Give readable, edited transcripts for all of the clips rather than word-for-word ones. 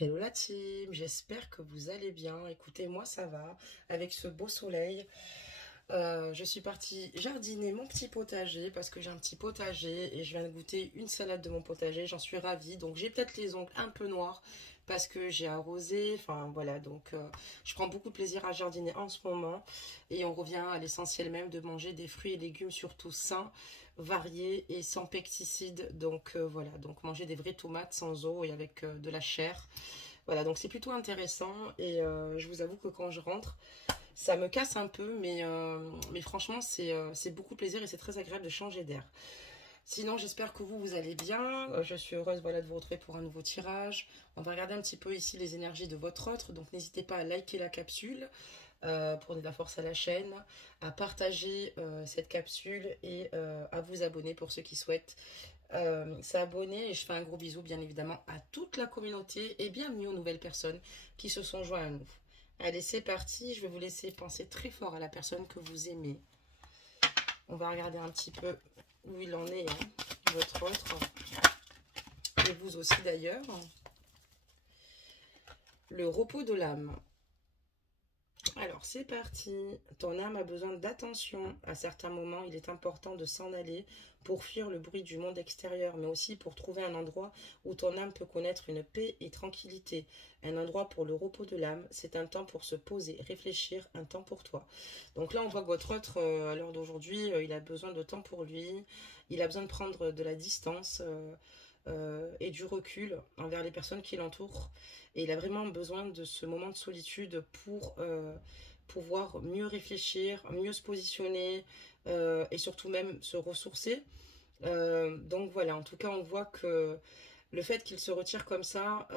Hello la team, j'espère que vous allez bien. Écoutez, moi ça va, avec ce beau soleil. Je suis partie jardiner mon petit potager parce que j'ai un petit potager et je viens de goûter une salade de mon potager. J'en suis ravie. Donc j'ai peut-être les ongles un peu noirs parce que j'ai arrosé. Enfin voilà, donc je prends beaucoup de plaisir à jardiner en ce moment. Et on revient à l'essentiel même de manger des fruits et légumes surtout sains, variés et sans pesticides. Donc voilà, donc manger des vraies tomates sans eau et avec de la chair. Voilà, donc c'est plutôt intéressant et je vous avoue que quand je rentre, ça me casse un peu, mais franchement, c'est beaucoup de plaisir et c'est très agréable de changer d'air. Sinon, j'espère que vous allez bien. Je suis heureuse voilà, de vous retrouver pour un nouveau tirage. On va regarder un petit peu ici les énergies de votre autre. Donc, n'hésitez pas à liker la capsule pour donner de la force à la chaîne, à partager cette capsule et à vous abonner pour ceux qui souhaitent s'abonner. Et je fais un gros bisou, bien évidemment, à toute la communauté et bienvenue aux nouvelles personnes qui se sont joints à nous. Allez, c'est parti. Je vais vous laisser penser très fort à la personne que vous aimez. On va regarder un petit peu où il en est, hein, votre autre. Et vous aussi d'ailleurs. Le repos de l'âme. Alors, c'est parti. Ton âme a besoin d'attention. À certains moments, il est important de s'en aller pour fuir le bruit du monde extérieur, mais aussi pour trouver un endroit où ton âme peut connaître une paix et tranquillité. Un endroit pour le repos de l'âme, c'est un temps pour se poser, réfléchir, un temps pour toi. Donc là, on voit que votre autre, à l'heure d'aujourd'hui, il a besoin de temps pour lui. Il a besoin de prendre de la distance et du recul envers les personnes qui l'entourent. Et il a vraiment besoin de ce moment de solitude pour pouvoir mieux réfléchir, mieux se positionner et surtout même se ressourcer. Donc voilà, en tout cas, on voit que le fait qu'il se retire comme ça,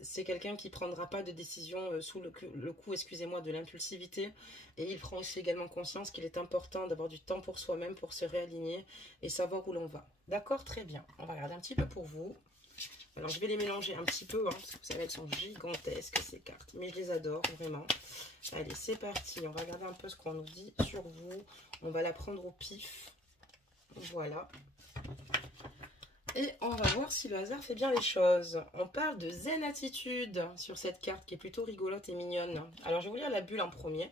c'est quelqu'un qui ne prendra pas de décision sous le coup, excusez-moi, de l'impulsivité. Et il prend aussi également conscience qu'il est important d'avoir du temps pour soi-même, pour se réaligner et savoir où l'on va. D'accord, très bien. On va regarder un petit peu pour vous. Alors, je vais les mélanger un petit peu, hein, parce que vous savez, elles sont gigantesques, ces cartes. Mais je les adore, vraiment. Allez, c'est parti. On va regarder un peu ce qu'on nous dit sur vous. On va la prendre au pif. Voilà. Et on va voir si le hasard fait bien les choses. On parle de zen attitude sur cette carte qui est plutôt rigolote et mignonne. Alors, je vais vous lire la bulle en premier.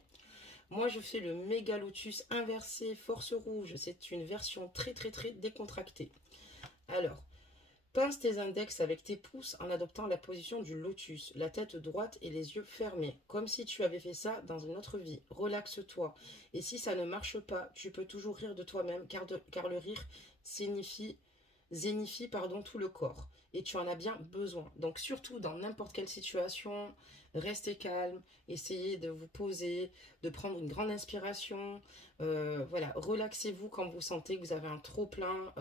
Moi, je fais le méga lotus inversé, force rouge. C'est une version très, très, très décontractée. Alors, pince tes index avec tes pouces en adoptant la position du lotus, la tête droite et les yeux fermés, comme si tu avais fait ça dans une autre vie. Relaxe-toi. Et si ça ne marche pas, tu peux toujours rire de toi-même, car le rire zénifie tout le corps. Et tu en as bien besoin. Donc surtout dans n'importe quelle situation, restez calme, essayez de vous poser, de prendre une grande inspiration. Voilà, relaxez-vous quand vous sentez que vous avez un trop plein.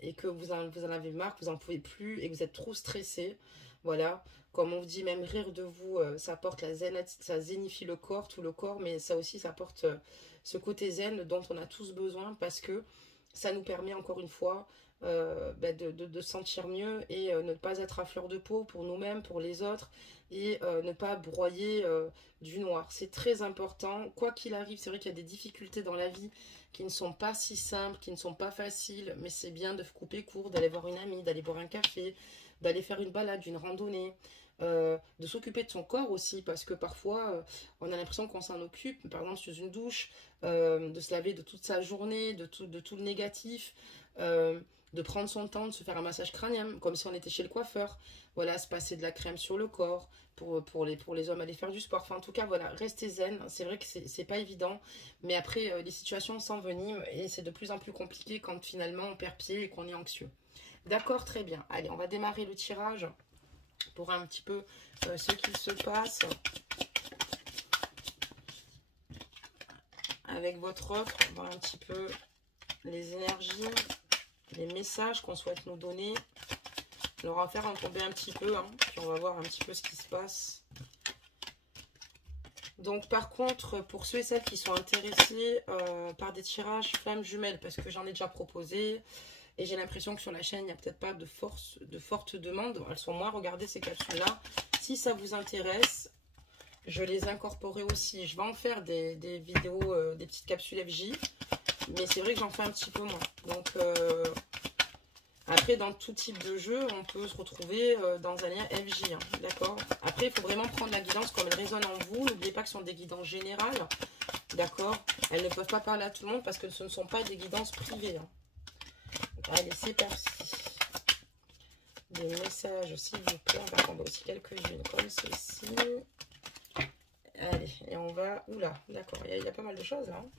Et que vous en avez marre, que vous n'en pouvez plus et que vous êtes trop stressé. Voilà, comme on vous dit, même rire de vous, ça apporte ça zénifie le corps, tout le corps, mais ça aussi, ça apporte ce côté zen dont on a tous besoin parce que ça nous permet encore une fois de se sentir mieux et ne pas être à fleur de peau pour nous-mêmes, pour les autres et ne pas broyer du noir. C'est très important, quoi qu'il arrive. C'est vrai qu'il y a des difficultés dans la vie qui ne sont pas si simples, qui ne sont pas faciles, mais c'est bien de couper court, d'aller voir une amie, d'aller boire un café, d'aller faire une balade, une randonnée, de s'occuper de son corps aussi, parce que parfois on a l'impression qu'on s'en occupe, par exemple sous une douche, de se laver de toute sa journée, de tout le négatif, de prendre son temps, de se faire un massage crânien, comme si on était chez le coiffeur, voilà, se passer de la crème sur le corps, pour les hommes aller faire du sport, enfin en tout cas voilà, restez zen, c'est vrai que c'est pas évident, mais après les situations s'enveniment et c'est de plus en plus compliqué quand finalement on perd pied et qu'on est anxieux. D'accord, très bien, allez on va démarrer le tirage pour un petit peu ce qu'il se passe avec votre offre, voir un petit peu les énergies, les messages qu'on souhaite nous donner. Alors on va faire en tomber un petit peu, hein, puis on va voir un petit peu ce qui se passe. Donc par contre, pour ceux et celles qui sont intéressés par des tirages flammes jumelles, parce que j'en ai déjà proposé, et j'ai l'impression que sur la chaîne, il n'y a peut-être pas de fortes demandes, elles sont moins regardées ces capsules-là. Si ça vous intéresse, je les incorporerai aussi. Je vais en faire des vidéos, des petites capsules FJ, mais c'est vrai que j'en fais un petit peu moins. Donc Après, dans tout type de jeu, on peut se retrouver dans un lien FJ, hein, d'accord? Après, il faut vraiment prendre la guidance comme elle résonne en vous. N'oubliez pas que ce sont des guidances générales, d'accord? Elles ne peuvent pas parler à tout le monde parce que ce ne sont pas des guidances privées. Hein. Allez, c'est parti. Des messages, s'il vous plaît. On va prendre aussi quelques-unes comme ceci. Allez, et on va... Oula, d'accord, il y a pas mal de choses là. Hein.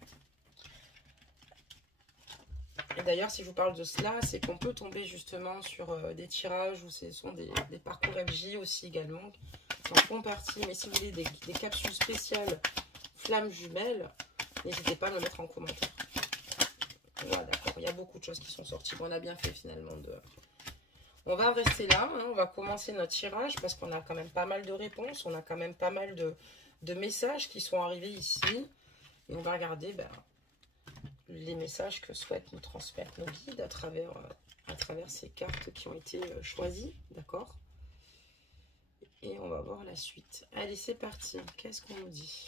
Et d'ailleurs, si je vous parle de cela, c'est qu'on peut tomber justement sur des tirages où ce sont des parcours FJ aussi également qui en font partie. Mais si vous voulez des capsules spéciales flammes jumelles, n'hésitez pas à me le mettre en commentaire. Voilà, d'accord, il y a beaucoup de choses qui sont sorties. Bon, on a bien fait finalement de... On va rester là, hein, on va commencer notre tirage parce qu'on a quand même pas mal de réponses, on a quand même pas mal de messages qui sont arrivés ici. Et on va regarder... les messages que souhaitent nous transmettre nos guides à travers ces cartes qui ont été choisies, d'accord? Et on va voir la suite. Allez, c'est parti. Qu'est-ce qu'on nous dit?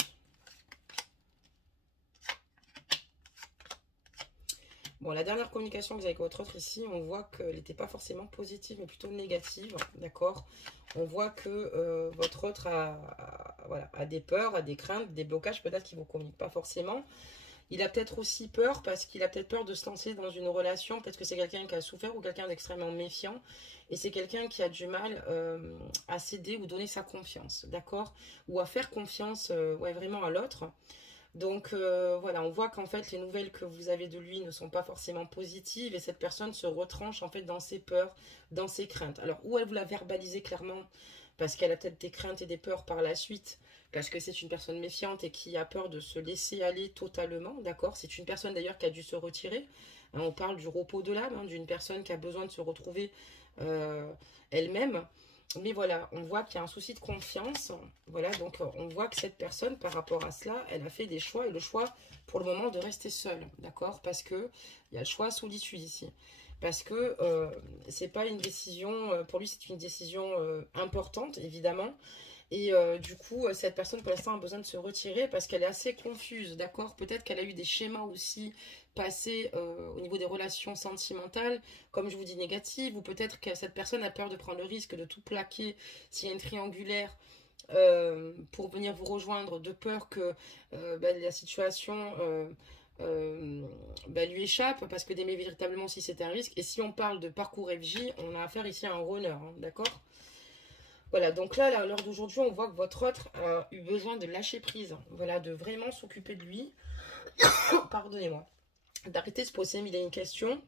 Bon, la dernière communication que vous avez avec votre autre ici, on voit qu'elle n'était pas forcément positive, mais plutôt négative, d'accord? On voit que votre autre voilà, a des peurs, a des craintes, des blocages peut-être qui ne vous communiquent pas forcément. Il a peut-être aussi peur parce qu'il a peut-être peur de se lancer dans une relation. Peut-être que c'est quelqu'un qui a souffert ou quelqu'un d'extrêmement méfiant. Et c'est quelqu'un qui a du mal à céder ou donner sa confiance, d'accord? Ou à faire confiance ouais, vraiment à l'autre. Donc voilà, on voit qu'en fait les nouvelles que vous avez de lui ne sont pas forcément positives. Et cette personne se retranche en fait dans ses peurs, dans ses craintes. Alors, ou elle vous l'a verbalisé clairement parce qu'elle a peut-être des craintes et des peurs par la suite, parce que c'est une personne méfiante et qui a peur de se laisser aller totalement, d'accord? C'est une personne d'ailleurs qui a dû se retirer. Hein, on parle du repos de l'âme, hein, d'une personne qui a besoin de se retrouver elle-même. Mais voilà, on voit qu'il y a un souci de confiance. Voilà, donc on voit que cette personne, par rapport à cela, elle a fait des choix. Et le choix, pour le moment, de rester seule, d'accord? Parce qu'il y a le choix solitude ici. Parce que c'est pas une décision, pour lui c'est une décision importante évidemment, et du coup cette personne pour l'instant a besoin de se retirer parce qu'elle est assez confuse, d'accord? Peut-être qu'elle a eu des schémas aussi passés au niveau des relations sentimentales, comme je vous dis négatives, ou peut-être que cette personne a peur de prendre le risque de tout plaquer s'il y a une triangulaire pour venir vous rejoindre, de peur que la situation... lui échappe parce que d'aimer véritablement si c'est un risque. Et si on parle de parcours FJ, on a affaire ici à un runner, hein, d'accord? Voilà, donc là, à l'heure d'aujourd'hui, on voit que votre autre a eu besoin de lâcher prise, voilà, de vraiment s'occuper de lui. Pardonnez-moi, d'arrêter de se poser mille et une questions.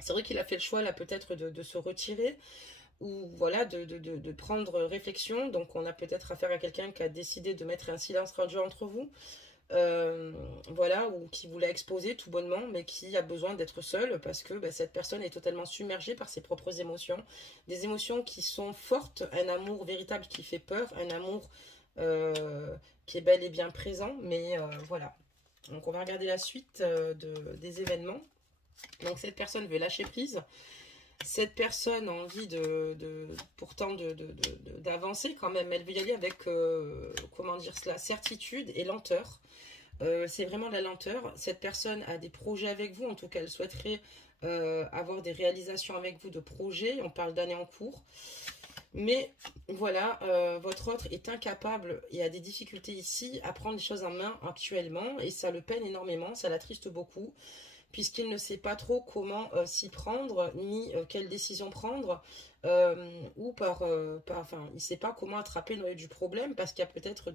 C'est vrai qu'il a fait le choix là peut-être de se retirer ou voilà de prendre réflexion. Donc on a peut-être affaire à quelqu'un qui a décidé de mettre un silence radio entre vous. Voilà, ou qui vous l'a exposé tout bonnement, mais qui a besoin d'être seul parce que cette personne est totalement submergée par ses propres émotions, des émotions qui sont fortes, un amour véritable qui fait peur, un amour qui est bel et bien présent, mais voilà. Donc on va regarder la suite des événements. Donc cette personne veut lâcher prise. Cette personne a envie pourtant d'avancer quand même. Elle veut y aller avec, comment dire cela, certitude et lenteur. C'est vraiment de la lenteur. Cette personne a des projets avec vous. En tout cas, elle souhaiterait avoir des réalisations avec vous de projets. On parle d'années en cours. Mais voilà, votre autre est incapable et a des difficultés ici à prendre les choses en main actuellement. Et ça le peine énormément, ça l'attriste beaucoup, puisqu'il ne sait pas trop comment s'y prendre, ni quelle décision prendre, ou enfin, il ne sait pas comment attraper le noyau du problème, parce qu'il y a peut-être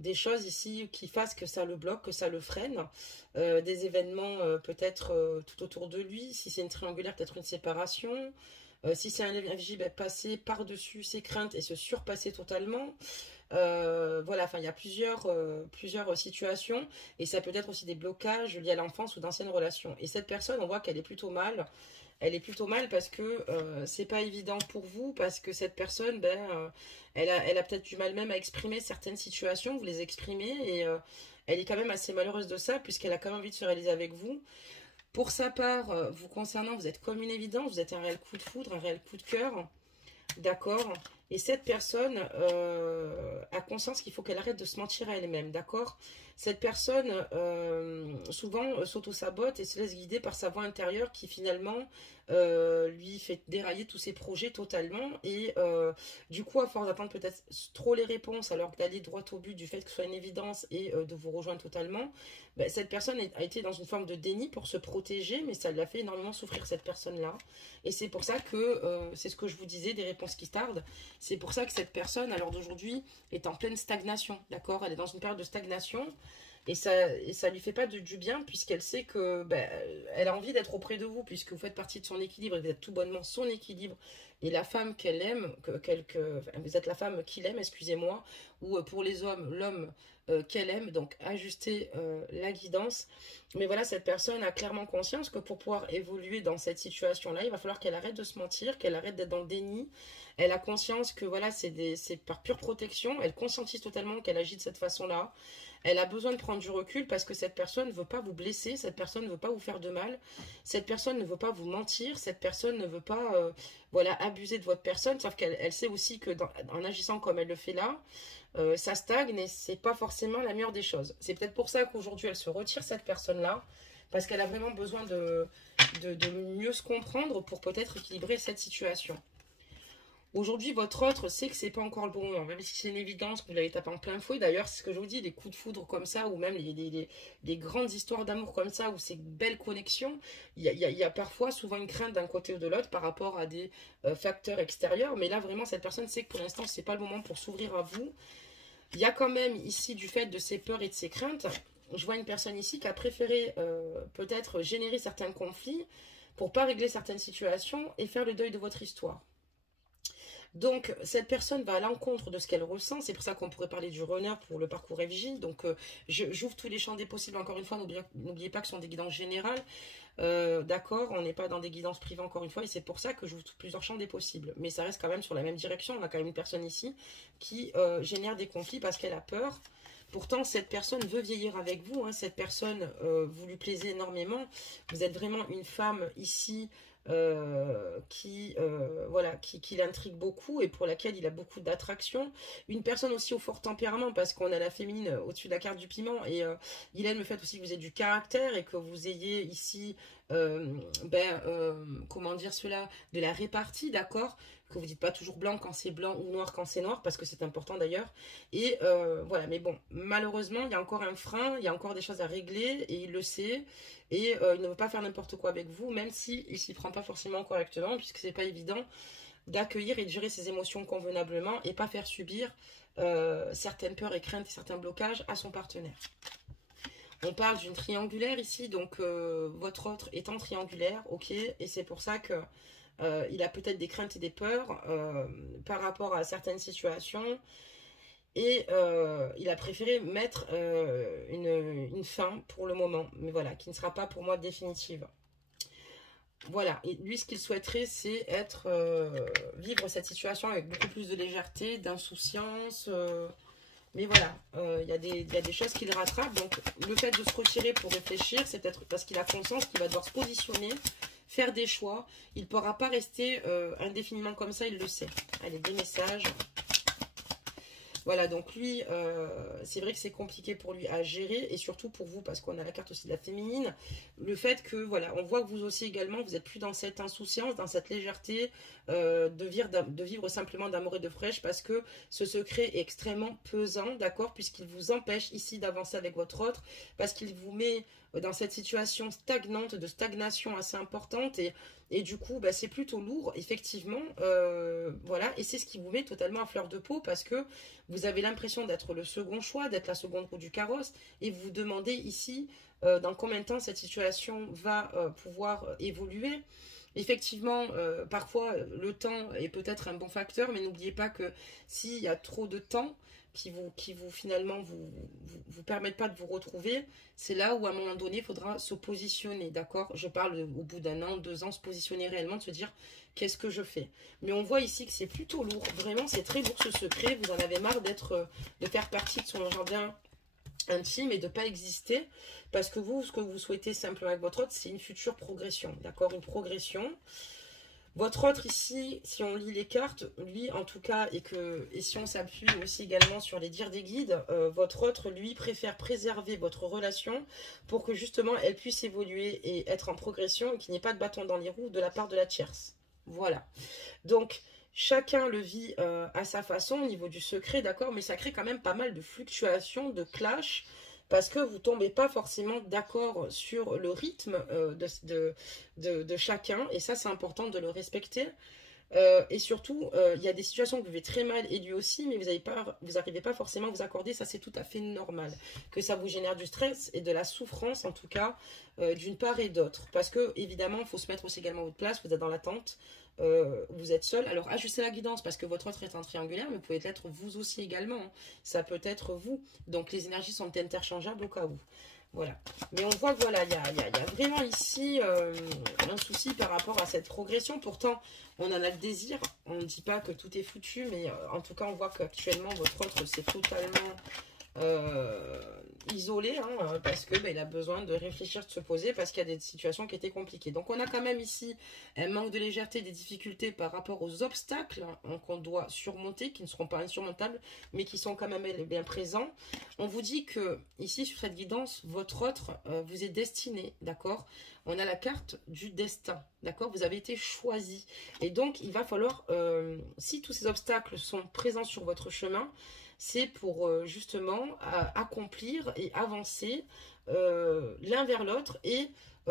des choses ici qui fassent que ça le bloque, que ça le freine, des événements peut-être tout autour de lui, si c'est une triangulaire, peut-être une séparation, si c'est un FJ, passer par-dessus ses craintes et se surpasser totalement. Voilà, enfin il y a plusieurs situations et ça peut être aussi des blocages liés à l'enfance ou d'anciennes relations. Et cette personne, on voit qu'elle est plutôt mal. Elle est plutôt mal parce que c'est pas évident pour vous, parce que cette personne, elle a peut-être du mal même à exprimer certaines situations, vous les exprimez, et elle est quand même assez malheureuse de ça, puisqu'elle a quand même envie de se réaliser avec vous. Pour sa part, vous concernant, vous êtes comme une évidence, vous êtes un réel coup de foudre, un réel coup de cœur, d'accord? Et cette personne, a conscience qu'il faut qu'elle arrête de se mentir à elle-même, d'accord? Cette personne, souvent, s'auto-sabote et se laisse guider par sa voix intérieure qui, finalement, lui fait dérailler tous ses projets totalement. Et du coup, à force d'attendre peut-être trop les réponses, alors que d'aller droit au but du fait que ce soit une évidence et de vous rejoindre totalement, ben, cette personne a été dans une forme de déni pour se protéger, mais ça lui a fait énormément souffrir, cette personne-là. Et c'est pour ça que, c'est ce que je vous disais, des réponses qui tardent, c'est pour ça que cette personne, à l'heure d'aujourd'hui, est en pleine stagnation, d'accord? Elle est dans une période de stagnation, et ça lui fait pas du bien, puisqu'elle sait que ben, elle a envie d'être auprès de vous, puisque vous faites partie de son équilibre, et vous êtes tout bonnement son équilibre, et la femme qu'elle aime, enfin, vous êtes la femme qu'il aime, excusez-moi, ou pour les hommes, l'homme qu'elle aime, donc ajuster la guidance. Mais voilà, cette personne a clairement conscience que pour pouvoir évoluer dans cette situation-là, il va falloir qu'elle arrête de se mentir, qu'elle arrête d'être dans le déni. Elle a conscience que voilà, c'est par pure protection, elle conscientise totalement qu'elle agit de cette façon-là. Elle a besoin de prendre du recul parce que cette personne ne veut pas vous blesser, cette personne ne veut pas vous faire de mal, cette personne ne veut pas vous mentir, cette personne ne veut pas voilà, abuser de votre personne, sauf qu'elle sait aussi que en agissant comme elle le fait là, ça stagne et c'est pas forcément la meilleure des choses. C'est peut-être pour ça qu'aujourd'hui elle se retire, cette personne-là, parce qu'elle a vraiment besoin de mieux se comprendre pour peut-être équilibrer cette situation. Aujourd'hui, votre autre sait que c'est pas encore le bon moment, même si c'est une évidence que vous l'avez tapé en plein fouet. D'ailleurs, c'est ce que je vous dis, les coups de foudre comme ça, ou même les grandes histoires d'amour comme ça, où c'est une belle connexion, il y a parfois souvent une crainte d'un côté ou de l'autre par rapport à des facteurs extérieurs. Mais là, vraiment, cette personne sait que pour l'instant, c'est pas le moment pour s'ouvrir à vous. Il y a quand même ici, du fait de ses peurs et de ses craintes, je vois une personne ici qui a préféré peut-être générer certains conflits pour pas régler certaines situations et faire le deuil de votre histoire. Donc, cette personne va à l'encontre de ce qu'elle ressent. C'est pour ça qu'on pourrait parler du runner pour le parcours FJ. Donc, j'ouvre tous les champs des possibles. Encore une fois, n'oubliez pas que ce sont des guidances générales. D'accord, on n'est pas dans des guidances privées, encore une fois. Et c'est pour ça que j'ouvre plusieurs champs des possibles. Mais ça reste quand même sur la même direction. On a quand même une personne ici qui génère des conflits parce qu'elle a peur. Pourtant, cette personne veut vieillir avec vous. Hein. Cette personne, vous lui plaisez énormément. Vous êtes vraiment une femme ici voilà, qui l'intrigue beaucoup et pour laquelle il a beaucoup d'attraction. Une personne aussi au fort tempérament, parce qu'on a la féminine au-dessus de la carte du piment, et il aime le fait aussi que vous ayez du caractère et que vous ayez ici comment dire cela, de la répartie, d'accord, que vous dites pas toujours blanc quand c'est blanc ou noir quand c'est noir, parce que c'est important d'ailleurs. Et voilà, mais bon, malheureusement il y a encore un frein, il y a encore des choses à régler et il le sait. Et il ne veut pas faire n'importe quoi avec vous, même s'il ne s'y prend pas forcément correctement, puisque c'est pas évident d'accueillir et de gérer ses émotions convenablement et pas faire subir certaines peurs et craintes et certains blocages à son partenaire. On parle d'une triangulaire ici, donc votre autre étant triangulaire, ok, et c'est pour ça que il a peut-être des craintes et des peurs par rapport à certaines situations. Et il a préféré mettre une fin pour le moment, mais voilà, qui ne sera pas pour moi définitive. Voilà, et lui, ce qu'il souhaiterait, c'est vivre cette situation avec beaucoup plus de légèreté, d'insouciance. Mais voilà, il y a des choses qui le rattrapent. Donc, le fait de se retirer pour réfléchir, c'est peut-être parce qu'il a conscience qu'il va devoir se positionner, faire des choix. Il ne pourra pas rester indéfiniment comme ça, il le sait. Allez, des messages. Voilà, donc lui, c'est vrai que c'est compliqué pour lui à gérer, et surtout pour vous, parce qu'on a la carte aussi de la féminine, le fait que, voilà, on voit que vous aussi également, vous n'êtes plus dans cette insouciance, dans cette légèreté, de vivre simplement d'amour et de fraîche, parce que ce secret est extrêmement pesant, d'accord, puisqu'il vous empêche ici d'avancer avec votre autre, parce qu'il vous met dans cette situation stagnante, de stagnation assez importante, et du coup, bah, c'est plutôt lourd, effectivement, voilà, et c'est ce qui vous met totalement à fleur de peau, parce que vous avez l'impression d'être le second choix, d'être la seconde roue du carrosse, et vous vous demandez ici dans combien de temps cette situation va pouvoir évoluer. Effectivement, parfois le temps est peut-être un bon facteur, mais n'oubliez pas que s'il y a trop de temps qui vous finalement vous permettent pas de vous retrouver, c'est là où à un moment donné il faudra se positionner, d'accord? Je parle au bout d'un an, 2 ans, se positionner réellement, de se dire qu'est-ce que je fais. Mais on voit ici que c'est plutôt lourd, vraiment c'est très lourd ce secret, vous en avez marre de faire partie de son jardin intime et de ne pas exister, parce que vous, ce que vous souhaitez simplement avec votre autre, c'est une future progression, d'accord? Une progression. Votre autre ici, si on lit les cartes, lui en tout cas, et si on s'appuie aussi également sur les dires des guides, votre autre, lui, préfère préserver votre relation pour que justement elle puisse évoluer et être en progression et qu'il n'y ait pas de bâton dans les roues de la part de la tierce. Voilà. Donc, chacun le vit à sa façon au niveau du secret, d'accord, mais ça crée quand même pas mal de fluctuations, de clash, parce que vous ne tombez pas forcément d'accord sur le rythme de chacun, et ça c'est important de le respecter. Et surtout, il y a des situations que vous vivez très mal et lui aussi, mais vous n'arrivez pas forcément à vous accorder, ça c'est tout à fait normal. Que ça vous génère du stress et de la souffrance en tout cas, d'une part et d'autre. Parce que évidemment, il faut se mettre aussi également à votre place, vous êtes dans l'attente, vous êtes seul. Alors ajustez la guidance parce que votre autre est un triangulaire, mais vous pouvez l'être vous aussi également, hein. Ça peut être vous. Donc les énergies sont interchangeables au cas où. Voilà. Mais on voit que voilà, il y a vraiment ici un souci par rapport à cette progression. Pourtant, on en a le désir. On ne dit pas que tout est foutu, mais en tout cas, on voit qu'actuellement, votre autre, c'est totalement isolé, hein, parce que il a besoin de réfléchir, de se poser, parce qu'il y a des situations qui étaient compliquées. Donc, on a quand même ici un manque de légèreté, des difficultés par rapport aux obstacles qu'on doit surmonter, qui ne seront pas insurmontables, mais qui sont quand même bien présents. On vous dit que, ici, sur cette guidance, votre autre vous est destiné, d'accord? On a la carte du destin, d'accord? Vous avez été choisi. Et donc, il va falloir, si tous ces obstacles sont présents sur votre chemin, c'est pour justement accomplir et avancer l'un vers l'autre et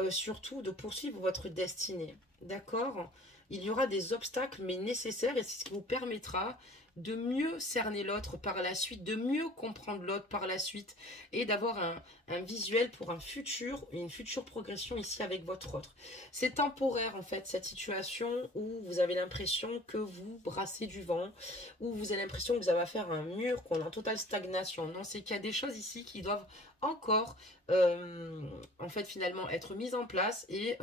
surtout de poursuivre votre destinée, d'accord? Il y aura des obstacles, mais nécessaires, et c'est ce qui vous permettra de mieux cerner l'autre par la suite, de mieux comprendre l'autre par la suite, et d'avoir un visuel pour une future progression ici avec votre autre. C'est temporaire en fait, cette situation où vous avez l'impression que vous brassez du vent, où vous avez l'impression que vous avez affaire à un mur, qu'on est en totale stagnation. Non, c'est qu'il y a des choses ici qui doivent encore en fait finalement être mises en place, et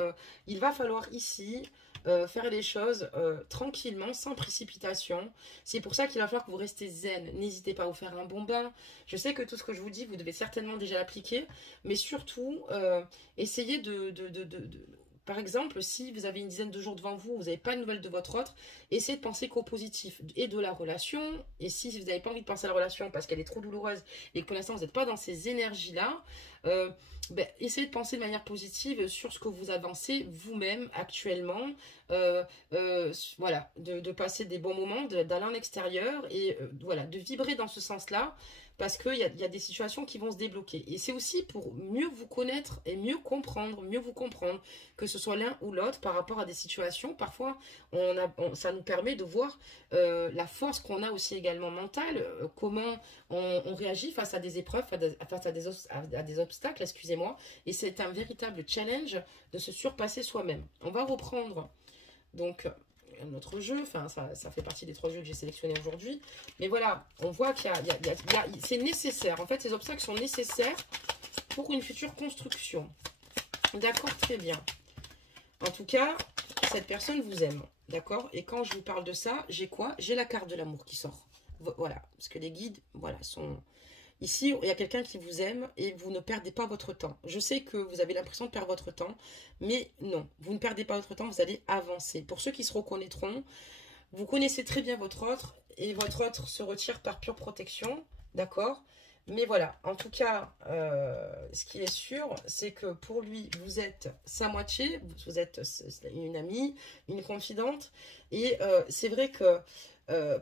il va falloir ici faire les choses tranquillement, sans précipitation. C'est pour ça qu'il va falloir que vous restez zen. N'hésitez pas à vous faire un bon bain. Je sais que tout ce que je vous dis, vous devez certainement déjà l'appliquer, mais surtout, essayez par exemple, si vous avez une dizaine de jours devant vous, vous n'avez pas de nouvelles de votre autre, essayez de penser qu'au positif et de la relation. Et si vous n'avez pas envie de penser à la relation parce qu'elle est trop douloureuse et que pour l'instant vous n'êtes pas dans ces énergies-là, essayez de penser de manière positive sur ce que vous avancez vous-même actuellement. Voilà, de passer des bons moments, d'aller en extérieur et voilà, de vibrer dans ce sens-là. Parce qu'il y a des situations qui vont se débloquer. Et c'est aussi pour mieux vous connaître et mieux vous comprendre, que ce soit l'un ou l'autre par rapport à des situations. Parfois, ça nous permet de voir la force qu'on a aussi également mentale, comment on réagit face à des épreuves, face à des obstacles, excusez-moi. Et c'est un véritable challenge de se surpasser soi-même. On va reprendre donc notre jeu, enfin ça fait partie des 3 jeux que j'ai sélectionnés aujourd'hui, mais voilà, on voit c'est nécessaire, en fait ces obstacles sont nécessaires pour une future construction, d'accord, très bien. En tout cas, cette personne vous aime, d'accord, et quand je vous parle de ça, j'ai quoi? J'ai la carte de l'amour qui sort, voilà, parce que les guides, voilà, sont... Ici, il y a quelqu'un qui vous aime et vous ne perdez pas votre temps. Je sais que vous avez l'impression de perdre votre temps, mais non, vous ne perdez pas votre temps, vous allez avancer. Pour ceux qui se reconnaîtront, vous connaissez très bien votre autre et votre autre se retire par pure protection, d'accord? Mais voilà, en tout cas, ce qui est sûr, c'est que pour lui, vous êtes sa moitié, vous êtes une amie, une confidente, et c'est vrai que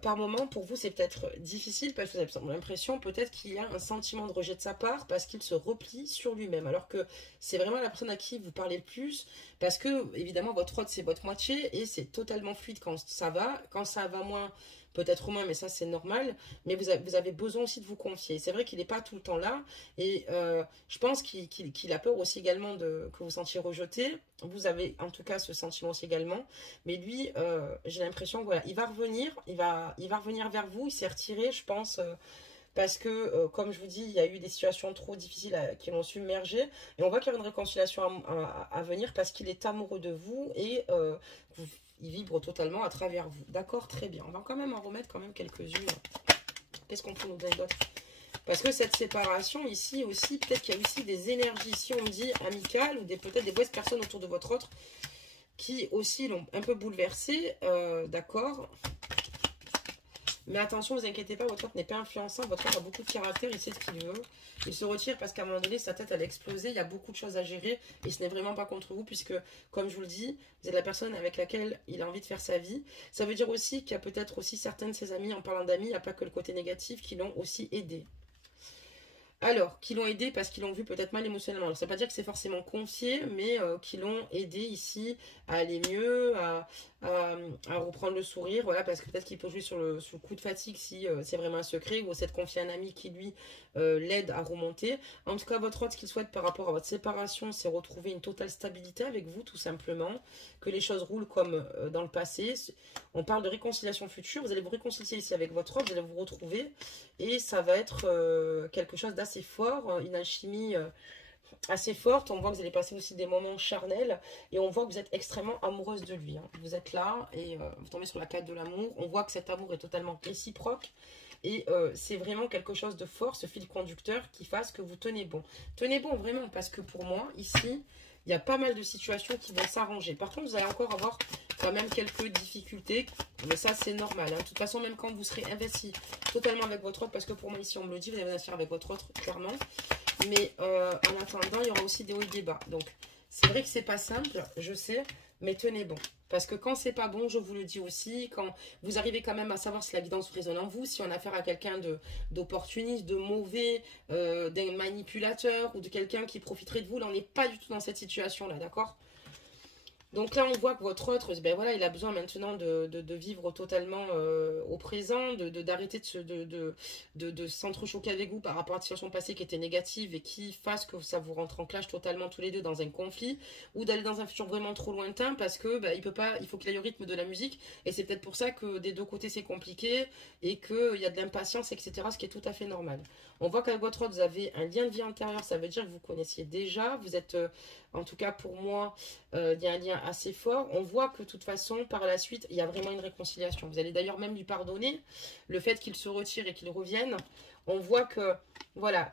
par moment, pour vous, c'est peut-être difficile parce que vous avez l'impression peut-être qu'il y a un sentiment de rejet de sa part parce qu'il se replie sur lui-même. Alors que c'est vraiment la personne à qui vous parlez le plus parce que, évidemment, votre autre, c'est votre moitié et c'est totalement fluide quand ça va. Quand ça va moins, peut-être moins, mais ça, c'est normal. Mais vous avez besoin aussi de vous confier. C'est vrai qu'il n'est pas tout le temps là et je pense qu'il a peur aussi également que vous sentiez rejeté. Vous avez en tout cas ce sentiment aussi également. Mais lui, j'ai l'impression que voilà, il va revenir vers vous. Il s'est retiré, je pense, parce que, comme je vous dis, il y a eu des situations trop difficiles qui l'ont submergé. Et on voit qu'il y a une réconciliation à venir parce qu'il est amoureux de vous et il vibre totalement à travers vous. D'accord, très bien. On va quand même en remettre quand même quelques-unes. Qu'est-ce qu'on peut nous donner d'autre? Parce que cette séparation ici aussi, peut-être qu'il y a aussi des énergies, si on me dit amicales, ou peut-être des mauvaises personnes autour de votre autre. qui aussi l'ont un peu bouleversé, d'accord. Mais attention, ne vous inquiétez pas, votre autre n'est pas influençant, votre autre a beaucoup de caractère, il sait ce qu'il veut. Il se retire parce qu'à un moment donné, sa tête, elle a explosé, il y a beaucoup de choses à gérer, et ce n'est vraiment pas contre vous, puisque, comme je vous le dis, vous êtes la personne avec laquelle il a envie de faire sa vie. Ça veut dire aussi qu'il y a peut-être aussi certains de ses amis, en parlant d'amis, il n'y a pas que le côté négatif, qui l'ont aussi aidé. Alors, qui l'ont aidé parce qu'ils l'ont vu peut-être mal émotionnellement. Alors, ça ne veut pas dire que c'est forcément confié, mais qui l'ont aidé ici à aller mieux, à reprendre le sourire. Voilà, parce que peut-être qu'il peut jouer sur le coup de fatigue si c'est vraiment un secret, ou essayer de confier un ami qui, lui, l'aide à remonter. En tout cas, votre autre, ce qu'il souhaite par rapport à votre séparation, c'est retrouver une totale stabilité avec vous, tout simplement. Que les choses roulent comme dans le passé. On parle de réconciliation future. Vous allez vous réconcilier ici avec votre autre, vous allez vous retrouver. Et ça va être quelque chose d'assez fort, une alchimie assez forte. On voit que vous allez passer aussi des moments charnels. Et on voit que vous êtes extrêmement amoureuse de lui. Hein. Vous êtes là et vous tombez sur la carte de l'amour. On voit que cet amour est totalement réciproque. Et c'est vraiment quelque chose de fort, ce fil conducteur qui fasse que vous tenez bon. Tenez bon vraiment, parce que pour moi, ici, il y a pas mal de situations qui vont s'arranger. Par contre, vous allez encore avoir quand même quelques difficultés, mais ça, c'est normal. Hein. De toute façon, même quand vous serez investi totalement avec votre autre, parce que pour moi, ici, on me le dit, vous allez investir avec votre autre, clairement. Mais en attendant, il y aura aussi des hauts et des bas. Donc, c'est vrai que c'est pas simple, je sais, mais tenez bon. Parce que quand c'est pas bon, je vous le dis aussi, quand vous arrivez quand même à savoir si la guidance résonne en vous, si on a affaire à quelqu'un d'opportuniste, de mauvais, d'un manipulateur ou de quelqu'un qui profiterait de vous, là on n'est pas du tout dans cette situation-là, d'accord ? Donc là, on voit que votre autre, ben voilà, il a besoin maintenant de vivre totalement au présent, d'arrêter de s'entrechoquer avec vous par rapport à la situation passée qui était négative et qui fasse que ça vous rentre en clash totalement tous les deux dans un conflit, ou d'aller dans un futur vraiment trop lointain parce que ben, il faut qu'il aille au rythme de la musique, et c'est peut-être pour ça que des deux côtés c'est compliqué et qu'il y a de l'impatience, etc., ce qui est tout à fait normal. On voit qu'avec votre autre, vous avez un lien de vie intérieur, ça veut dire que vous connaissiez déjà, vous êtes, en tout cas pour moi, il y a un lien assez fort. On voit que de toute façon, par la suite, il y a vraiment une réconciliation. Vous allez d'ailleurs même lui pardonner le fait qu'il se retire et qu'il revienne. On voit que, voilà,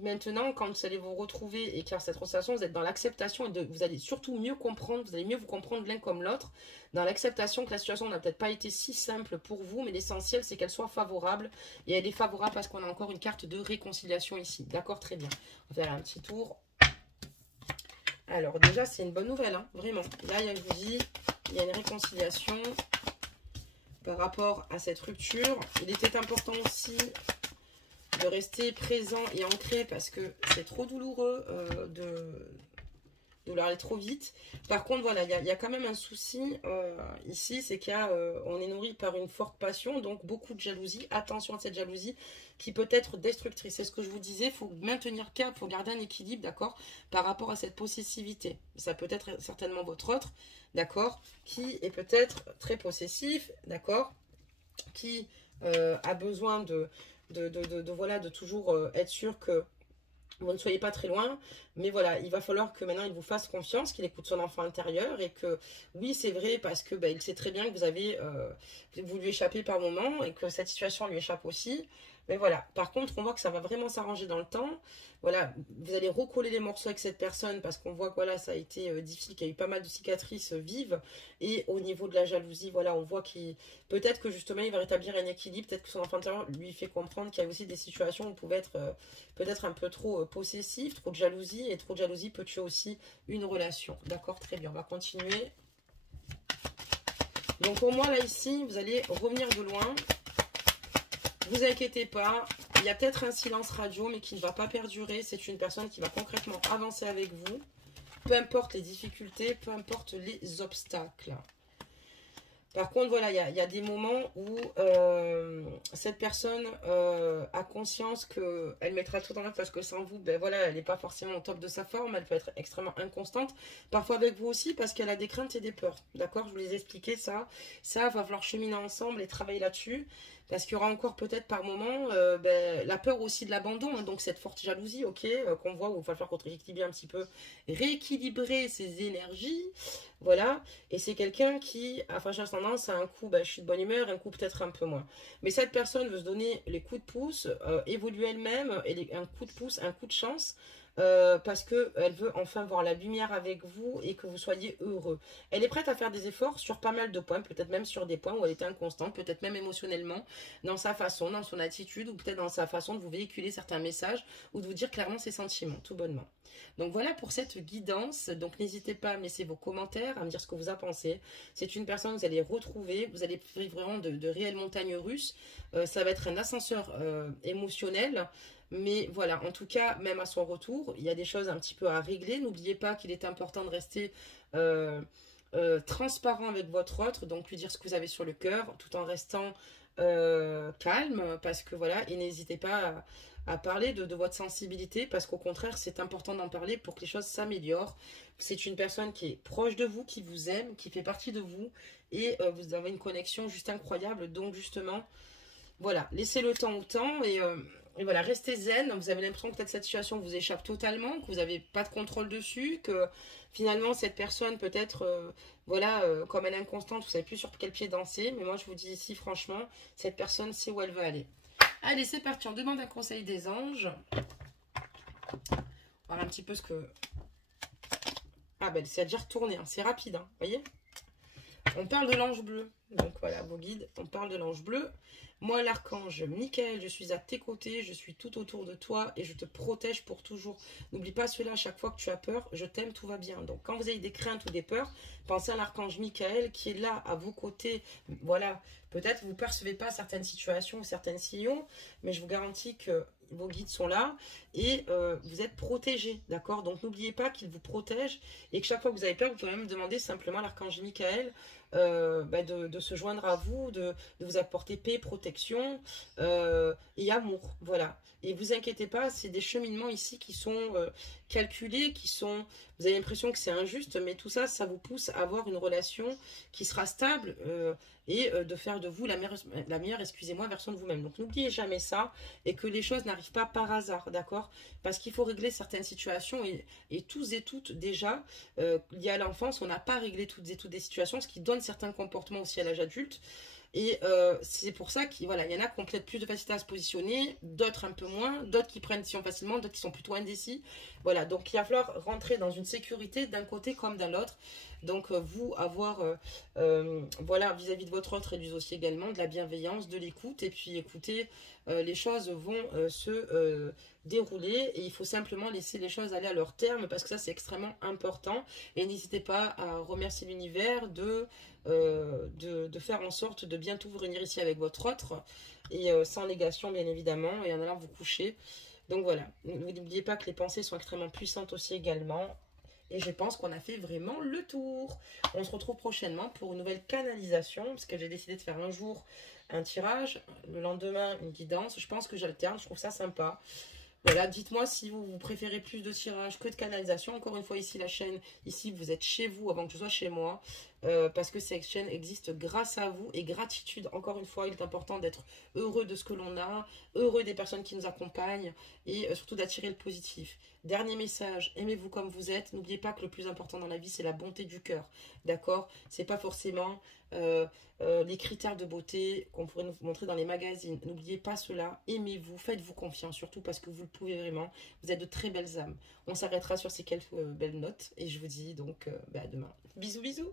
maintenant, quand vous allez vous retrouver et qu'il y a cette relation, vous êtes dans l'acceptation et vous allez surtout mieux comprendre, vous allez mieux vous comprendre l'un comme l'autre, dans l'acceptation que la situation n'a peut-être pas été si simple pour vous, mais l'essentiel, c'est qu'elle soit favorable. Et elle est favorable parce qu'on a encore une carte de réconciliation ici. D'accord, très bien. On va faire un petit tour. Alors déjà, c'est une bonne nouvelle, hein, vraiment. Là, je vous dis, il y a une réconciliation par rapport à cette rupture. Il était important aussi de rester présent et ancré parce que c'est trop douloureux de leur aller trop vite. Par contre, voilà, il y a quand même un souci ici, c'est qu'on est nourri par une forte passion, donc beaucoup de jalousie. Attention à cette jalousie qui peut être destructrice. C'est ce que je vous disais, il faut maintenir cap, il faut garder un équilibre, d'accord, par rapport à cette possessivité. Ça peut être certainement votre autre, d'accord, qui est peut-être très possessif, d'accord, qui a besoin voilà, de toujours être sûr que vous ne soyez pas très loin, mais voilà, il va falloir que maintenant il vous fasse confiance, qu'il écoute son enfant intérieur, et que oui, c'est vrai, parce que il sait très bien que vous lui échappez par moment et que cette situation lui échappe aussi. Mais voilà, par contre, on voit que ça va vraiment s'arranger dans le temps. Voilà, vous allez recoller les morceaux avec cette personne parce qu'on voit que voilà, ça a été difficile, qu'il y a eu pas mal de cicatrices vives. Et au niveau de la jalousie, voilà, on voit qu'il peut-être que justement il va rétablir un équilibre, peut-être que son enfant intérieur lui fait comprendre qu'il y a aussi des situations où vous pouvez être peut-être un peu trop possessif, trop de jalousie, et trop de jalousie peut tuer aussi une relation. D'accord, très bien, on va continuer. Donc pour moi, là, ici, vous allez revenir de loin. Vous inquiétez pas, il y a peut-être un silence radio, mais qui ne va pas perdurer. C'est une personne qui va concrètement avancer avec vous. Peu importe les difficultés, peu importe les obstacles. Par contre, voilà, il y a des moments où cette personne a conscience qu'elle mettra tout en œuvre parce que sans vous, voilà, elle n'est pas forcément au top de sa forme, elle peut être extrêmement inconstante. Parfois avec vous aussi parce qu'elle a des craintes et des peurs. D'accord, je vous les ai expliqué ça. Ça, va falloir cheminer ensemble et travailler là-dessus. Parce qu'il y aura encore peut-être par moment la peur aussi de l'abandon, hein, donc cette forte jalousie, ok, qu'on voit, où il va falloir qu'on rééquilibre un petit peu, rééquilibrer ses énergies, voilà. Et c'est quelqu'un qui a franchement tendance à un coup, je suis de bonne humeur, un coup peut-être un peu moins. Mais cette personne veut se donner les coups de pouce, évoluer elle-même, et un coup de pouce, un coup de chance, parce qu'elle veut enfin voir la lumière avec vous et que vous soyez heureux. Elle est prête à faire des efforts sur pas mal de points, peut-être même sur des points où elle était inconstante, peut-être même émotionnellement, dans sa façon, dans son attitude, ou peut-être dans sa façon de vous véhiculer certains messages, ou de vous dire clairement ses sentiments, tout bonnement. Donc voilà pour cette guidance. Donc n'hésitez pas à me laisser vos commentaires, à me dire ce que vous en pensez. C'est une personne que vous allez retrouver, vous allez vivre vraiment de réelles montagnes russes. Ça va être un ascenseur émotionnel. Mais voilà, en tout cas, même à son retour, il y a des choses un petit peu à régler. N'oubliez pas qu'il est important de rester transparent avec votre autre, donc lui dire ce que vous avez sur le cœur, tout en restant calme, parce que voilà, et n'hésitez pas à parler de votre sensibilité, parce qu'au contraire, c'est important d'en parler pour que les choses s'améliorent. C'est une personne qui est proche de vous, qui vous aime, qui fait partie de vous, et vous avez une connexion juste incroyable, donc justement, voilà, laissez le temps au temps et voilà, restez zen. Vous avez l'impression que peut-être cette situation vous échappe totalement, que vous n'avez pas de contrôle dessus, que finalement cette personne peut-être, voilà, comme elle est inconstante, vous ne savez plus sur quel pied danser. Mais moi je vous dis ici, franchement, cette personne sait où elle veut aller. Allez, c'est parti, on demande un conseil des anges. Voir un petit peu ce que... Ah ben, c'est à dire retourner, hein. C'est rapide, hein, vous voyez. On parle de l'ange bleu. Donc voilà, vos guides, on parle de l'ange bleu. Moi, l'archange Michael, je suis à tes côtés, je suis tout autour de toi et je te protège pour toujours. N'oublie pas cela, à chaque fois que tu as peur, je t'aime, tout va bien. Donc, quand vous avez des craintes ou des peurs, pensez à l'archange Michael qui est là, à vos côtés. Voilà, peut-être vous ne percevez pas certaines situations ou certains signaux, mais je vous garantis que vos guides sont là et vous êtes protégés, d'accord? Donc, n'oubliez pas qu'ils vous protègent et que chaque fois que vous avez peur, vous pouvez même demander simplement à l'archange Michael de se joindre à vous, de vous apporter paix, protection et amour. Voilà. Et vous inquiétez pas, c'est des cheminements ici qui sont calculés, qui sont... Vous avez l'impression que c'est injuste, mais tout ça, ça vous pousse à avoir une relation qui sera stable et de faire de vous la meilleure, excusez-moi, version de vous-même. Donc n'oubliez jamais ça et que les choses n'arrivent pas par hasard, d'accord? Parce qu'il faut régler certaines situations et tous et toutes déjà, liées à l'enfance, on n'a pas réglé toutes et toutes des situations, ce qui donne certains comportements aussi à l'âge adulte. Et c'est pour ça qu'il voilà, y en a qui ont peut-être plus de facilité à se positionner, d'autres un peu moins, d'autres qui prennent décision facilement, d'autres qui sont plutôt indécis. Voilà, donc il va falloir rentrer dans une sécurité d'un côté comme de l'autre. Donc vous avoir, voilà, vis-à-vis de votre autre et aussi également, de la bienveillance, de l'écoute. Et puis écoutez, les choses vont se dérouler et il faut simplement laisser les choses aller à leur terme parce que ça c'est extrêmement important. Et n'hésitez pas à remercier l'univers de faire en sorte de bientôt vous réunir ici avec votre autre et sans négation bien évidemment et en allant vous coucher. Donc voilà, n'oubliez pas que les pensées sont extrêmement puissantes aussi également et je pense qu'on a fait vraiment le tour. On se retrouve prochainement pour une nouvelle canalisation parce que j'ai décidé de faire un jour un tirage, le lendemain une guidance. Je pense que j'alterne, je trouve ça sympa. Voilà, dites-moi si vous préférez plus de tirage que de canalisation. Encore une fois, ici, la chaîne, ici, vous êtes chez vous avant que je sois chez moi. Parce que cette chaîne existe grâce à vous et gratitude. Encore une fois, il est important d'être heureux de ce que l'on a, heureux des personnes qui nous accompagnent et surtout d'attirer le positif. Dernier message, aimez-vous comme vous êtes. N'oubliez pas que le plus important dans la vie, c'est la bonté du cœur. D'accord? C'est pas forcément les critères de beauté qu'on pourrait nous montrer dans les magazines. N'oubliez pas cela. Aimez-vous, faites-vous confiance, surtout parce que vous le pouvez vraiment. Vous êtes de très belles âmes. On s'arrêtera sur ces quelques belles notes et je vous dis donc à demain. Bisous, bisous!